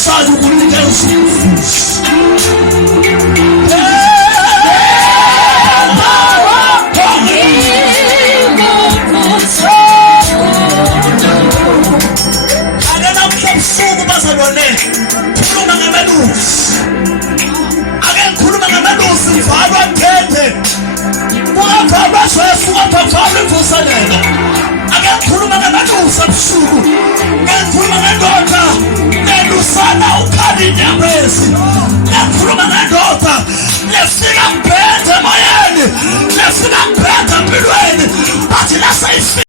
osayo ukunikeza umvuzo. Ake namhlobusuku bazalwane, khuluma ngamalusi. Ake ngikhuluma ngamalusi, mvalwa ngedhe. Kungavalwa Jesu, kungavalwa imvuselelo. Ake ngikhuluma ngamalusi abusuku. Ngikhuluma ngendoda elusana ukhali inyembezi. Ngikhuluma ngendoda lefika kuphethe emoyeni, lefika kuphethe empilweni, bathi lasayifika